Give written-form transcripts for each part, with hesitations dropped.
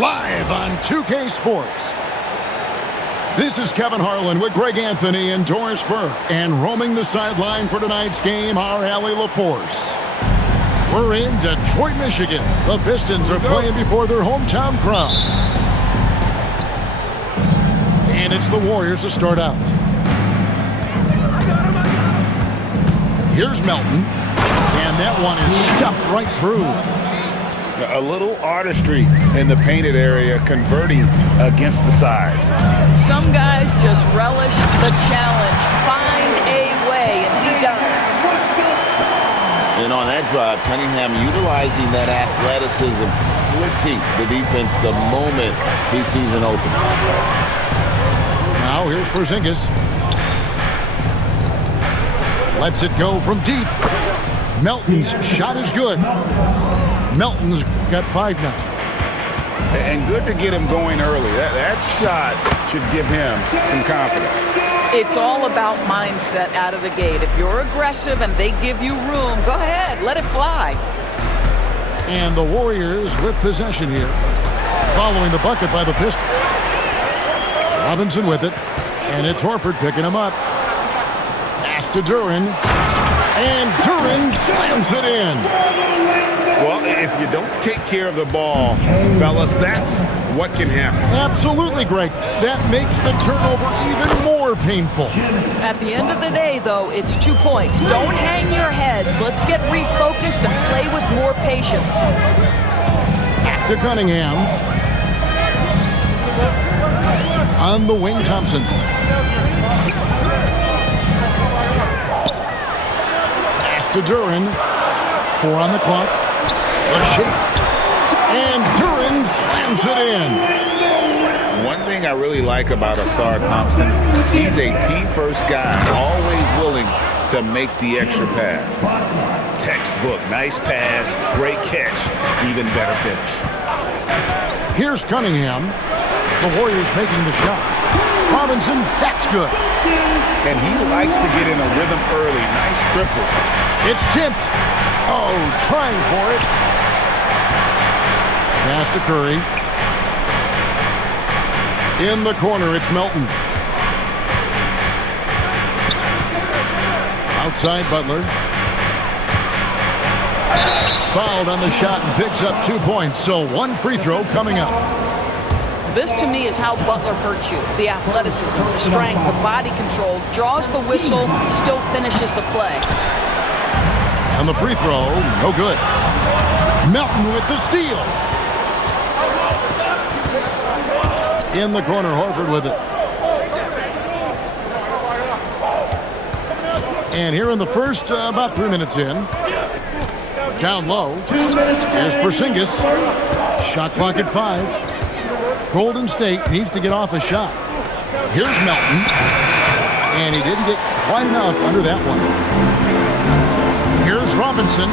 live on 2K Sports. This is Kevin Harlan with Greg Anthony and Doris Burke, and roaming the sideline for tonight's game, our Allie LaForce. We're in Detroit, Michigan. The Pistons are playing before their hometown crowd. And it's the Warriors to start out. Here's Melton, and that one is stuffed right through. A little artistry in the painted area, converting against the size. Some guys just relish the challenge. Find a way, and he does. And on that drive, Cunningham utilizing that athleticism, blitzing the defense the moment he sees an open. Now here's Porzingis. Lets it go from deep. Melton's shot is good. Melton's got 5 now. And good to get him going early. That shot should give him some confidence. It's all about mindset out of the gate. If you're aggressive and they give you room, go ahead, let it fly. And the Warriors with possession here, following the bucket by the Pistons. Robinson with it, and it's Horford picking him up. Pass to Duren, and Duren slams it in. Well, if you don't take care of the ball, fellas, that's what can happen. Absolutely, Greg. That makes the turnover even more painful. At the end of the day, though, it's 2 points. Don't hang your heads. Let's get refocused and play with more patience. Back to Cunningham. On the wing, Thompson. Pass to Duren. 4 on the clock. A shake. And Duren slams it in. One thing I really like about Asar Thompson, he's a team-first guy, always willing to make the extra pass. Textbook, nice pass, great catch, even better finish. Here's Cunningham. The Warriors making the shot. Robinson, that's good. And he likes to get in a rhythm early. Nice triple. It's tipped. Oh, trying for it. Pass to Curry. In the corner, it's Melton. Outside, Butler. Fouled on the shot and picks up 2 points. So 1 free throw coming up. This, to me, is how Butler hurts you. The athleticism, the strength, the body control, draws the whistle, still finishes the play. And the free throw, no good. Melton with the steal. In the corner, Horford with it. And here in the first, about 3 minutes in. Down low. Here's Porzingis. Shot clock at 5. Golden State needs to get off a shot. Here's Melton. And he didn't get quite enough under that one. Here's Robinson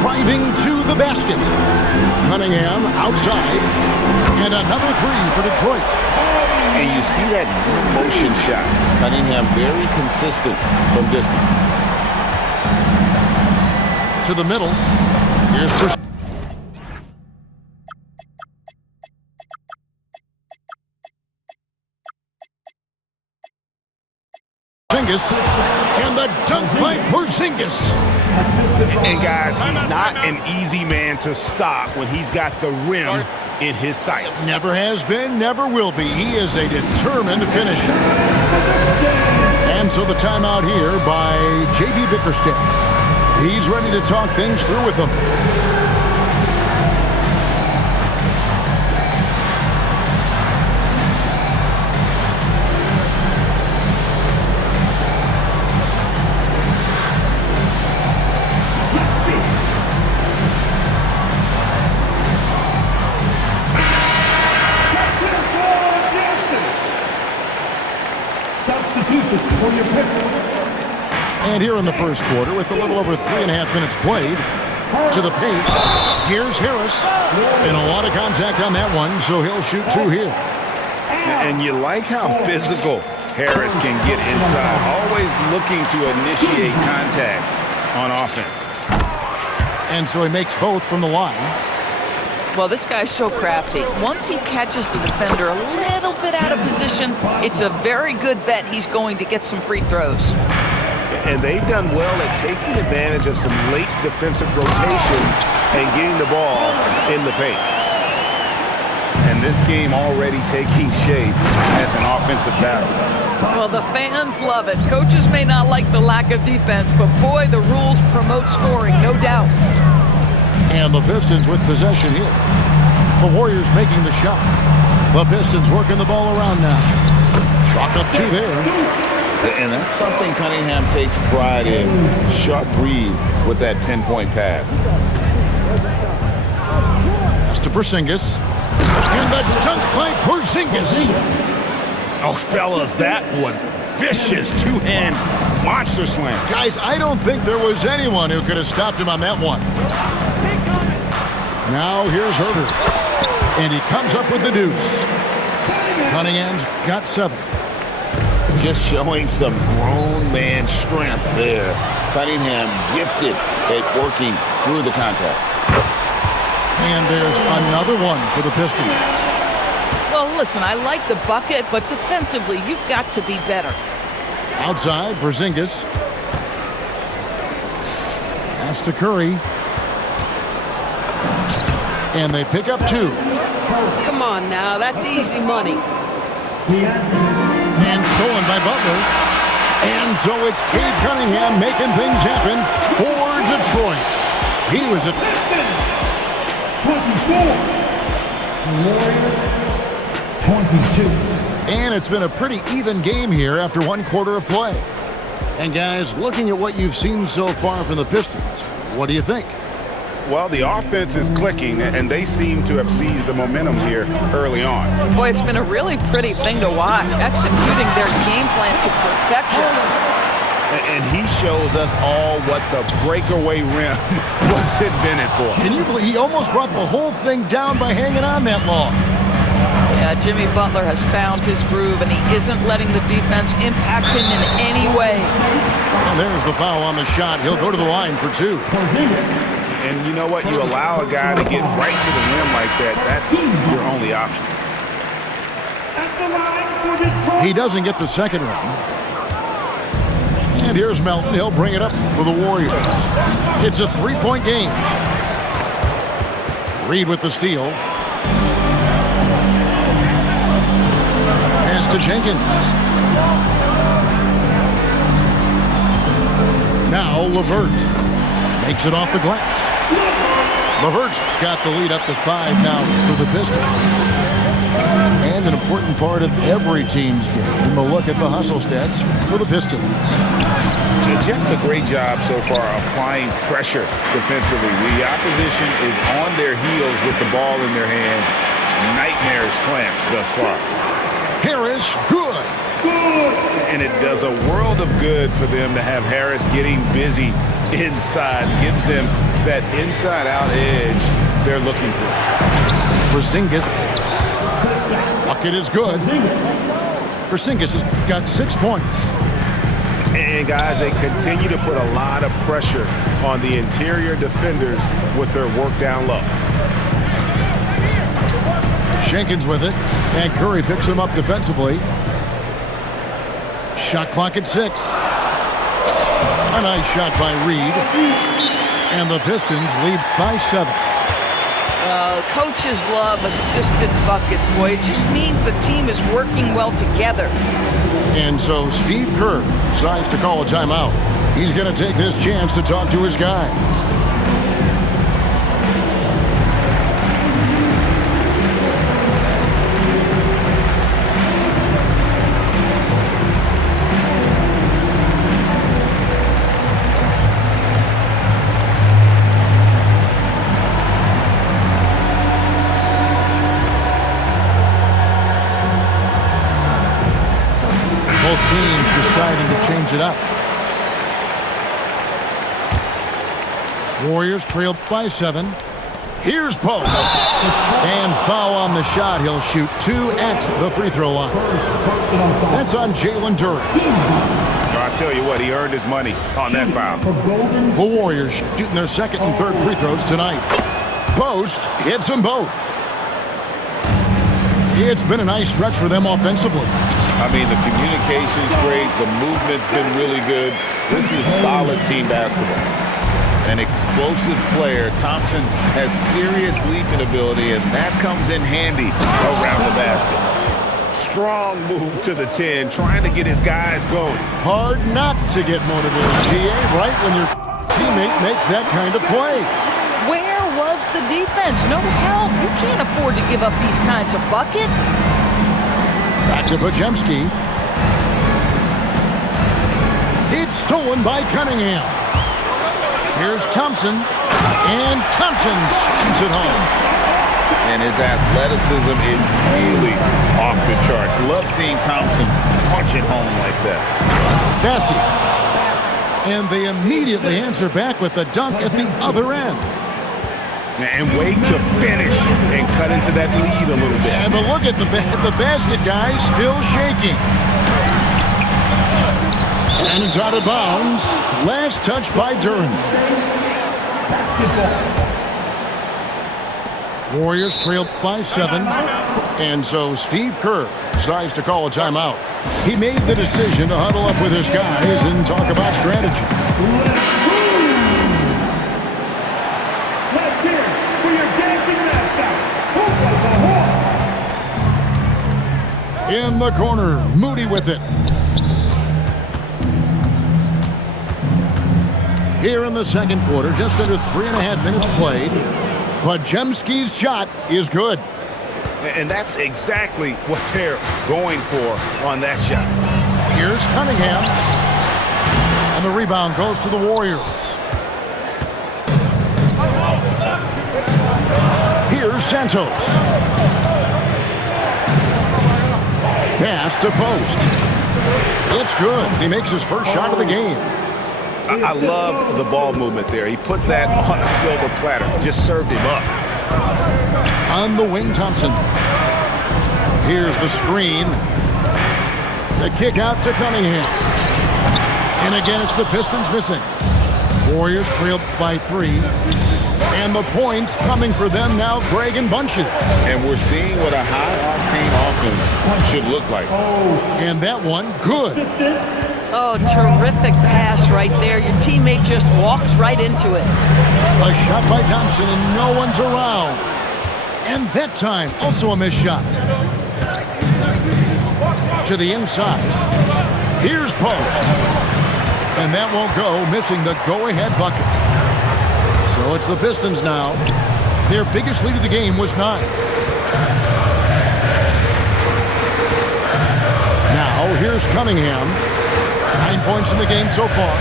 driving to the basket. Cunningham outside. And another 3 for Detroit. And you see that motion shot. Cunningham very consistent from distance. To the middle. Here's Porzingis, and the dunk by Porzingis. And guys, he's not an easy man to stop when he's got the rim in his sights. Never has been, never will be. He is a determined finisher. And so the timeout here by J.B. Bickerstaff. He's ready to talk things through with them. For your Pistons. And here in the first quarter, with a little over 3.5 minutes played, to the paint. Here's Harris. And a lot of contact on that one, so he'll shoot 2 here. And you like how physical Harris can get inside, always looking to initiate contact on offense. And so he makes both from the line. Well, this guy's so crafty. Once he catches the defender a little bit out of position, it's a very good bet he's going to get some free throws. And they've done well at taking advantage of some late defensive rotations and getting the ball in the paint. And this game already taking shape as an offensive battle. Well, the fans love it. Coaches may not like the lack of defense, but boy, the rules promote scoring, no doubt. And the Pistons with possession here. The Warriors making the shot. The Pistons working the ball around now. Chalk up two there. And that's something Cunningham takes pride in. Sharp read with that pinpoint pass. Pass to Porzingis. And the dunk by Porzingis. Oh, fellas, that was vicious two-hand monster slam. Guys, I don't think there was anyone who could have stopped him on that one. Now here's Herter. And he comes up with the deuce. Cunningham's got 7. Just showing some grown man strength there. Cunningham gifted at working through the contact. And there's another one for the Pistons. Well, listen, I like the bucket, but defensively, you've got to be better. Outside, Porzingis. Pass to Curry. And they pick up 2. Come on now, that's easy money. And stolen by Butler. And so it's Cade Cunningham making things happen for Detroit. He was at 22. And it's been a pretty even game here after 1 quarter of play. And guys, looking at what you've seen so far from the Pistons, what do you think? Well, the offense is clicking, and they seem to have seized the momentum here early on. Boy, it's been a really pretty thing to watch, executing their game plan to perfection. And he shows us all what the breakaway rim was invented for. Can you believe he almost brought the whole thing down by hanging on that long? Yeah, Jimmy Butler has found his groove, and he isn't letting the defense impact him in any way. And there's the foul on the shot. He'll go to the line for 2. And you know what? You allow a guy to get right to the rim like that, that's your only option. He doesn't get the second one. And here's Melton. He'll bring it up for the Warriors. It's a 3-point game. Reed with the steal. Pass to Jenkins. Now LeVert makes it off the glass. LeVert's got the lead up to 5 now for the Pistons. And an important part of every team's game, a look at the hustle stats for the Pistons. Just a great job so far applying pressure defensively. The opposition is on their heels with the ball in their hand. Nightmares clamps thus far. Harris, good. And it does a world of good for them to have Harris getting busy inside. Gives them that inside-out edge they're looking for. Porzingis. Bucket is good. Porzingis has got 6 points. And guys, they continue to put a lot of pressure on the interior defenders with their work down low. Jenkins with it, and Curry picks him up defensively. Shot clock at 6. A nice shot by Reed. And the Pistons lead by 7. Coaches love assisted buckets, boy. It just means the team is working well together. And so Steve Kerr decides to call a timeout. He's going to take this chance to talk to his guys. Both teams deciding to change it up. Warriors trail by 7. Here's Pope. And foul on the shot. He'll shoot 2 at the free throw line. That's on Jalen Duren. I'll tell you what, he earned his money on that foul. The Warriors shooting their second and third free throws tonight. post. Hits them both. It's been a nice stretch for them offensively. I mean, the communication's great. The movement's been really good. This is solid team basketball. An explosive player. Thompson has serious leaping ability, and that comes in handy around the basket. Strong move to the 10, trying to get his guys going. Hard not to get motivated, GA, right when your teammate makes that kind of play. Where was the defense? No help. You can't afford to give up these kinds of buckets. Back to Podziemski. It's stolen by Cunningham. Here's Thompson, and Thompson slams it home. And his athleticism is really off the charts. Love seeing Thompson punch it home like that. Bessie. And they immediately answer back with the dunk at the other end. And wait to finish and cut into that lead a little bit. And but look at the basket, guys, still shaking. And it's out of bounds. Last touch by Duran. Warriors trail by 7. And so Steve Kerr decides to call a timeout. He made the decision to huddle up with his guys and talk about strategy. Let's hear it for your dancing mascot. In the corner, Moody with it. Here in the second quarter, just under 3.5 minutes played. Podziemski's shot is good. And that's exactly what they're going for on that shot. Here's Cunningham. And the rebound goes to the Warriors. Here's Santos. Pass to post. It's good. He makes his first shot of the game. I love the ball movement there. He put that on a silver platter. Just served him up. On the wing, Thompson. Here's the screen. The kick out to Cunningham. And again, it's the Pistons missing. Warriors trail by 3. And the points coming for them now, Greg and Bunches. And we're seeing what a high-octane offense should look like. And that one, good. Oh, terrific pass right there. Your teammate just walks right into it. A shot by Thompson, and no one's around. And that time, also a missed shot. To the inside. Here's post. And that won't go, missing the go-ahead bucket. So it's the Pistons now. Their biggest lead of the game was 9. Now, here's Cunningham. 9 points in the game so far.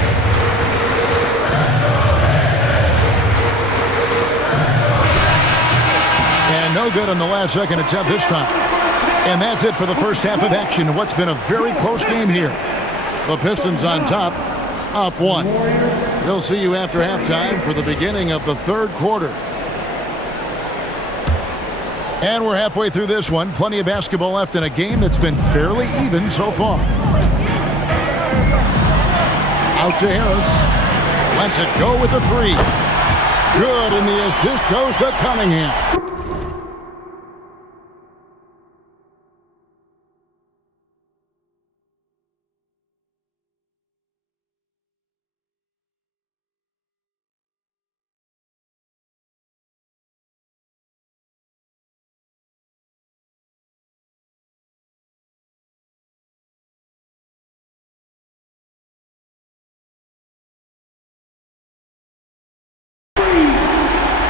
And no good on the last second attempt this time. And that's it for the first half of action in what's been a very close game here. The Pistons on top, up 1. We'll see you after halftime for the beginning of the third quarter. And we're halfway through this one. Plenty of basketball left in a game that's been fairly even so far. Out to Harris. Lets it go with the 3. Good, and the assist goes to Cunningham.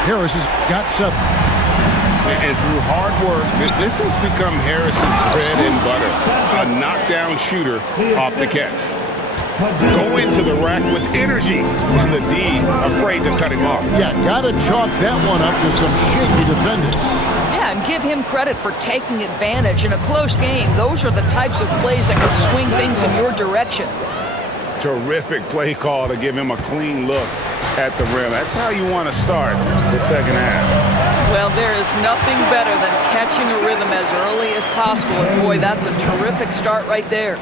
Harris has got 7. And through hard work, this has become Harris's bread and butter. A knockdown shooter off the catch. Going to the rack with energy, and the D afraid to cut him off. Yeah, got to chalk that one up to some shaky defending. Yeah, and give him credit for taking advantage in a close game. Those are the types of plays that can swing things in your direction. Terrific play call to give him a clean look at the rim. That's how you want to start the second half. Well, there is nothing better than catching a rhythm as early as possible. And boy, that's a terrific start right there.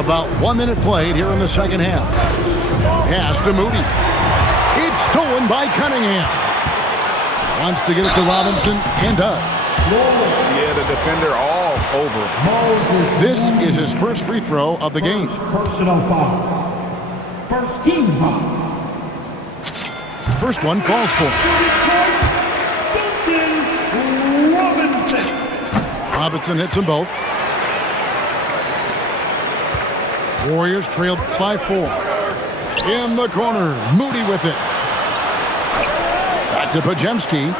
About 1 minute played here in the second half. Pass to Moody. It's stolen by Cunningham. Wants to get it to Robinson and does. Yeah, the defender all over. This is his first free throw of the game. Personal foul. First team foul. First one falls for. Robinson hits them both. Warriors trailed by 4. In the corner, Moody with it. Back to Pajemski.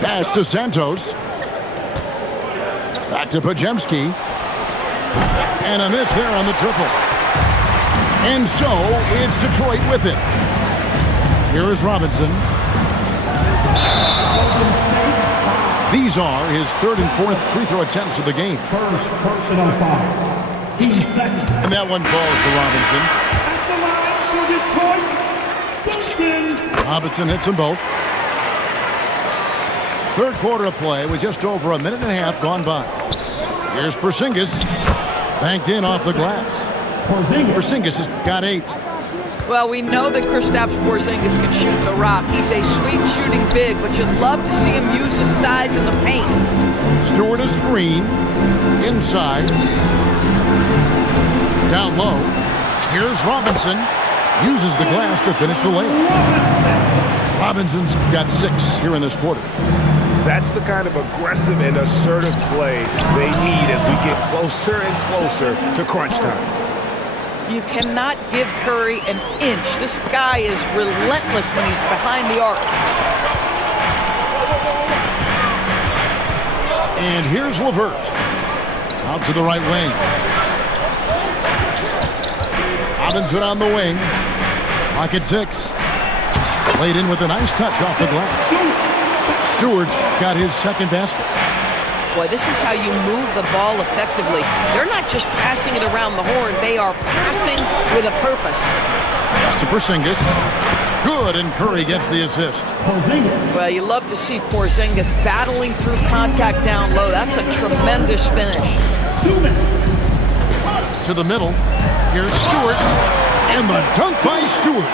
Pass to Santos. Back to Pajemski. And a miss there on the triple. And so it's Detroit with it. Here is Robinson. These are his third and fourth free throw attempts of the game. First personal foul. Team second. And that one falls for Robinson. At the line for Detroit, Pistons. Robinson hits them both. Third quarter of play with just over a minute and a half gone by. Here's Porzingis. Banked in off the glass. Porzingis has got 8. Well, we know that Kristaps Porzingis can shoot the rock. He's a sweet shooting big, but you'd love to see him use his size in the paint. Stewart a screen. Inside. Down low. Here's Robinson. Uses the glass to finish the layup. Robinson's got 6 here in this quarter. That's the kind of aggressive and assertive play they need as we get closer and closer to crunch time. You cannot give Curry an inch. This guy is relentless when he's behind the arc. And here's LeVert. Out to the right wing. Robinson on the wing. Pocket 6. Played in with a nice touch off the glass. Stewart's got his second basket. Boy, this is how you move the ball effectively. They're not just passing it around the horn. They are passing with a purpose. Pass to Porzingis. Good, and Curry gets the assist. Well, you love to see Porzingis battling through contact down low. That's a tremendous finish. To the middle. Here's Stewart. And the dunk by Stewart.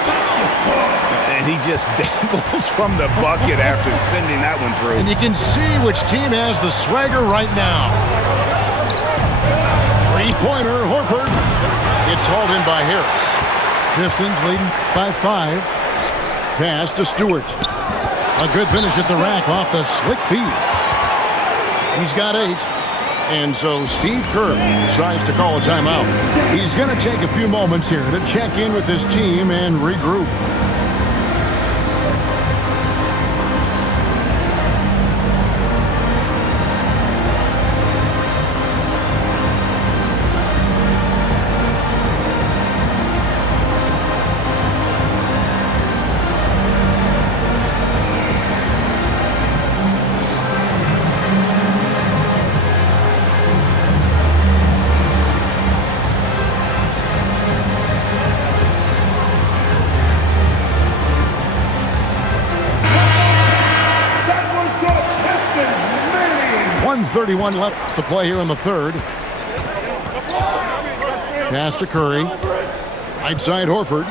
And he just dangles from the bucket after sending that one through. And you can see which team has the swagger right now. Three-pointer, Horford. It's hauled in by Harris. Pistons leading by 5. Pass to Stewart. A good finish at the rack off the slick feed. He's got 8. And so Steve Kerr decides to call a timeout. He's going to take a few moments here to check in with his team and regroup. That was the Pistons. 1:31 left to play here in the third. Pass to Curry. Right side Horford.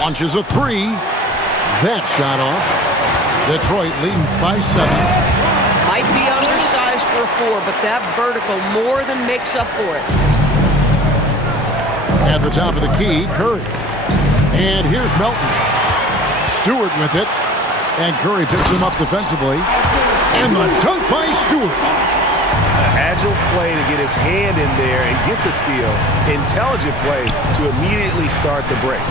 Launches a 3. That shot off. Detroit leading by 7. Might be undersized for a 4, but that vertical more than makes up for it. At the top of the key, Curry. And here's Melton. Stewart with it. And Curry picks him up defensively. And the dunk by Stewart. An agile play to get his hand in there and get the steal. Intelligent play to immediately start the break.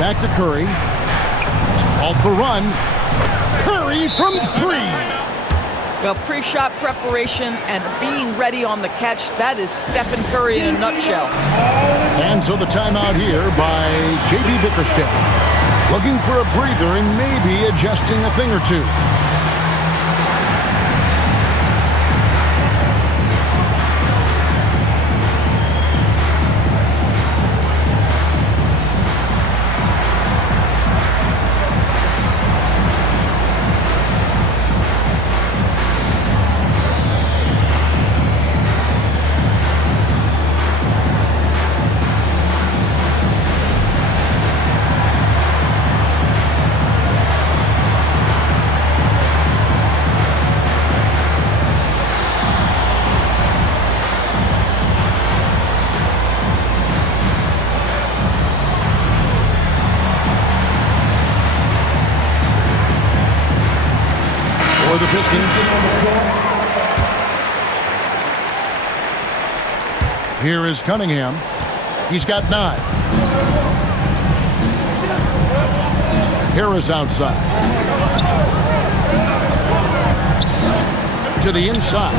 Back to Curry. To halt the run. Curry from 3. Well, pre-shot preparation and being ready on the catch, that is Stephen Curry in a nutshell. And so the timeout here by J.B. Bickerstaff. Looking for a breather and maybe adjusting a thing or two. for the Pistons. Here is Cunningham. He's got 9. Harris outside. To the inside.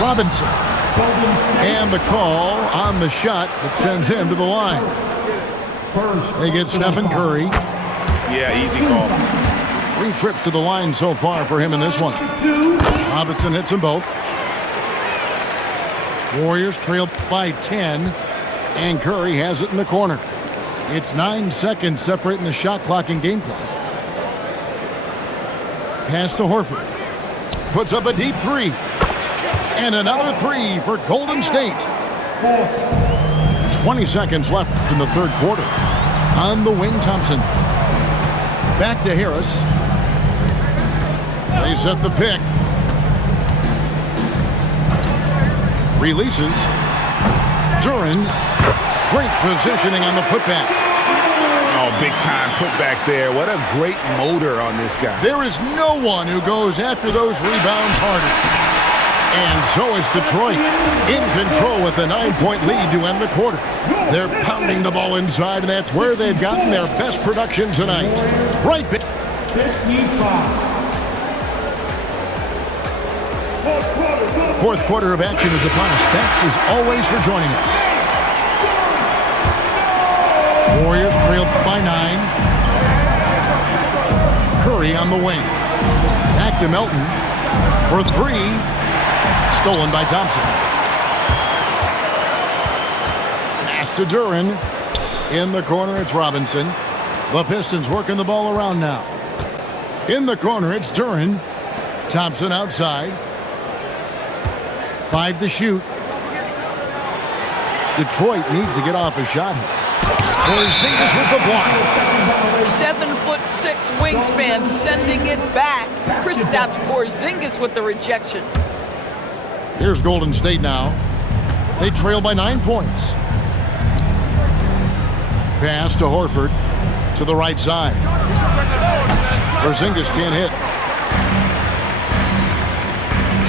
Robinson. And the call on the shot that sends him to the line. They get Stephen Curry. Yeah, easy call. 3 trips to the line so far for him in this one. Robinson hits them both. Warriors trail by 10, and Curry has it in the corner. It's 9 seconds separating the shot clock and game clock. Pass to Horford. Puts up a deep 3. And another 3 for Golden State. 20 seconds left in the third quarter. On the wing, Thompson. Back to Harris. They set the pick. Releases. Duran. Great positioning on the putback. Oh, big time putback there. What a great motor on this guy. There is no one who goes after those rebounds harder. And so is Detroit, in control with a 9-point lead to end the quarter. They're pounding the ball inside, and that's where they've gotten their best production tonight. Right back. Fourth quarter of action is upon us. Thanks as always for joining us. Warriors trail by 9. Curry on the wing. Back to Melton for 3. Stolen by Thompson. Pass to Duran. In the corner, it's Robinson. The Pistons working the ball around now. In the corner, it's Duran. Thompson outside. 5 to shoot. Detroit needs to get off a shot. Porzingis with the block. 7'6" wingspan, sending it back. Kristaps Porzingis with the rejection. Here's Golden State now. They trail by 9 points. Pass to Horford to the right side. Porzingis can't hit.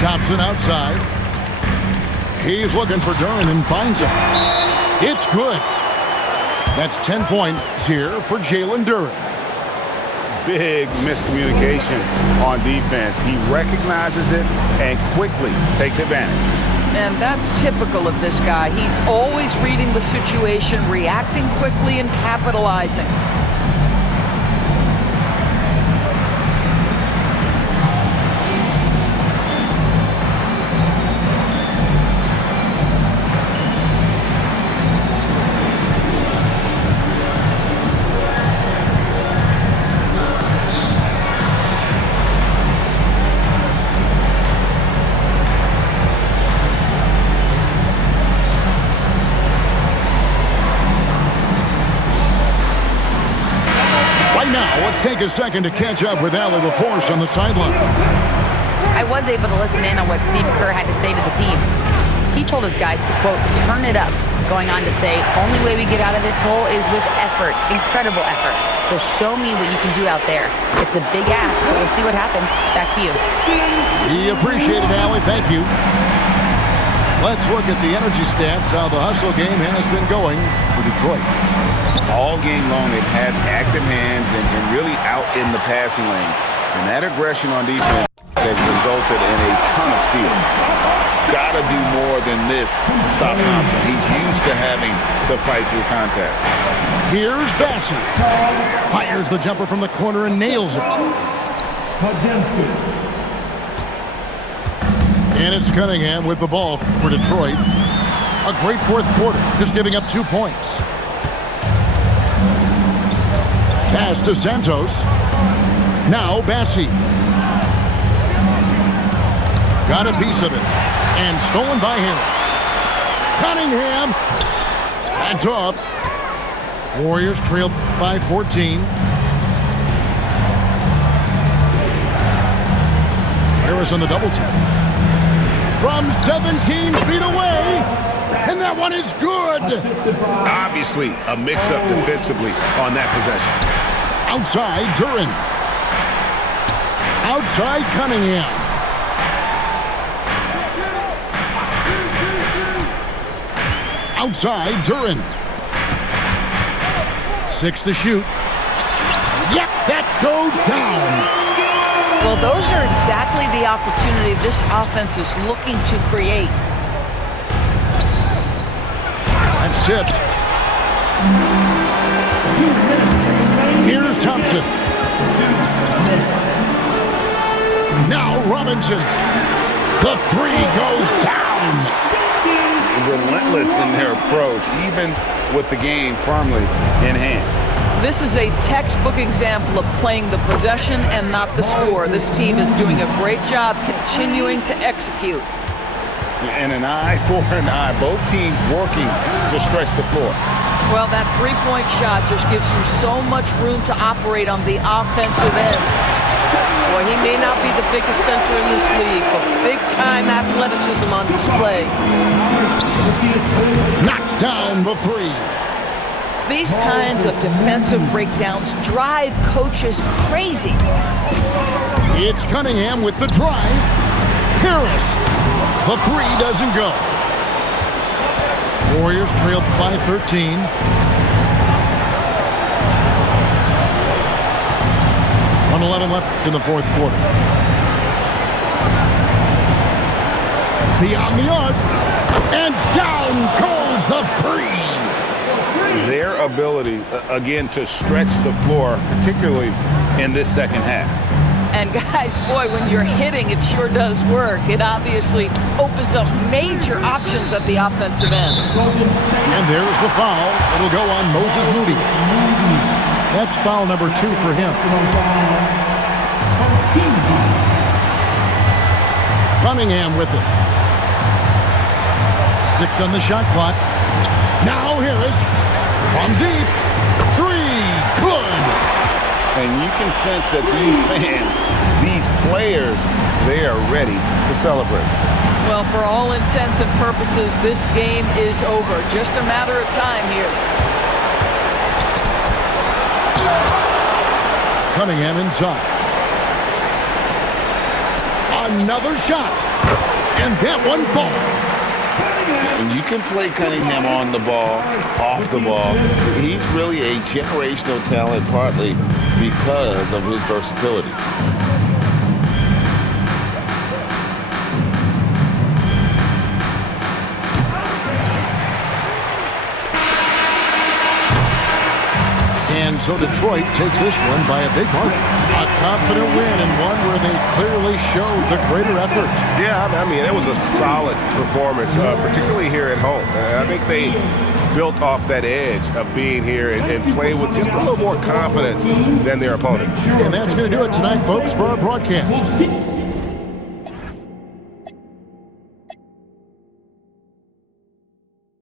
Thompson outside. He's looking for Duran and finds him. It's good. That's 10 points here for Jalen Duran. Big miscommunication on defense. He recognizes it and quickly takes advantage. And that's typical of this guy. He's always reading the situation, reacting quickly, and capitalizing. Take a second to catch up with Allie LaForce on the sideline. I was able to listen in on what Steve Kerr had to say to the team. He told his guys to, quote, turn it up, going on to say, only way we get out of this hole is with effort, incredible effort. So show me what you can do out there. It's a big ask, but we'll see what happens. Back to you. We appreciate it, Allie. Thank you. Let's look at the energy stats, how the hustle game has been going for Detroit. All game long, they've had active hands and really out in the passing lanes. And that aggression on defense has resulted in a ton of steals. Gotta do more than this to stop Thompson. He's used to having to fight through contact. Here's Bassett. Fires the jumper from the corner and nails it. And it's Cunningham with the ball for Detroit. A great fourth quarter, just giving up 2 points. Pass to Santos. Now Bassi. Got a piece of it. And stolen by Harris. Cunningham. That's off. Warriors trail by 14. Harris on the double team. From 17 feet away. And that one is good. Obviously, a mix-up defensively on that possession. Outside, Duran. Outside Cunningham. Outside Duran. 6 to shoot. Yep, that goes down. Well, those are exactly the opportunity this offense is looking to create. That's tipped. Here's Thompson. Now Robinson. The three goes down. Relentless in their approach, even with the game firmly in hand. This is a textbook example of playing the possession and not the score. This team is doing a great job continuing to execute. And an eye for an eye. Both teams working to stretch the floor. Well, that three-point shot just gives you so much room to operate on the offensive end. Boy, he may not be the biggest center in this league, but big-time athleticism on display. Knocks down the three. These kinds of defensive breakdowns drive coaches crazy. It's Cunningham with the drive. Harris. The three doesn't go. Warriors trailed by 13. .11 left in the fourth quarter. Beyond the arc. And down goes the three. Their ability, again, to stretch the floor, particularly in this second half. And guys, boy, when you're hitting, it sure does work. It obviously opens up major options at the offensive end. And there's the foul. It'll go on Moses Moody. That's foul number 2 for him. Cunningham with it. 6 on the shot clock. Now Harris from deep. 3, good. And you can sense that these fans, these players, they are ready to celebrate. Well, for all intents and purposes, this game is over. Just a matter of time here. Cunningham inside. Another shot. And that one falls. And you can play Cunningham on the ball, off the ball. He's really a generational talent, partly because of his versatility. And so Detroit takes this one by a big margin. A confident win and one where they clearly showed the greater effort. Yeah, I mean, it was a solid performance, particularly here at home. I think they built off that edge of being here and play with just a little more confidence than their opponent. And that's going to do it tonight, folks, for our broadcast.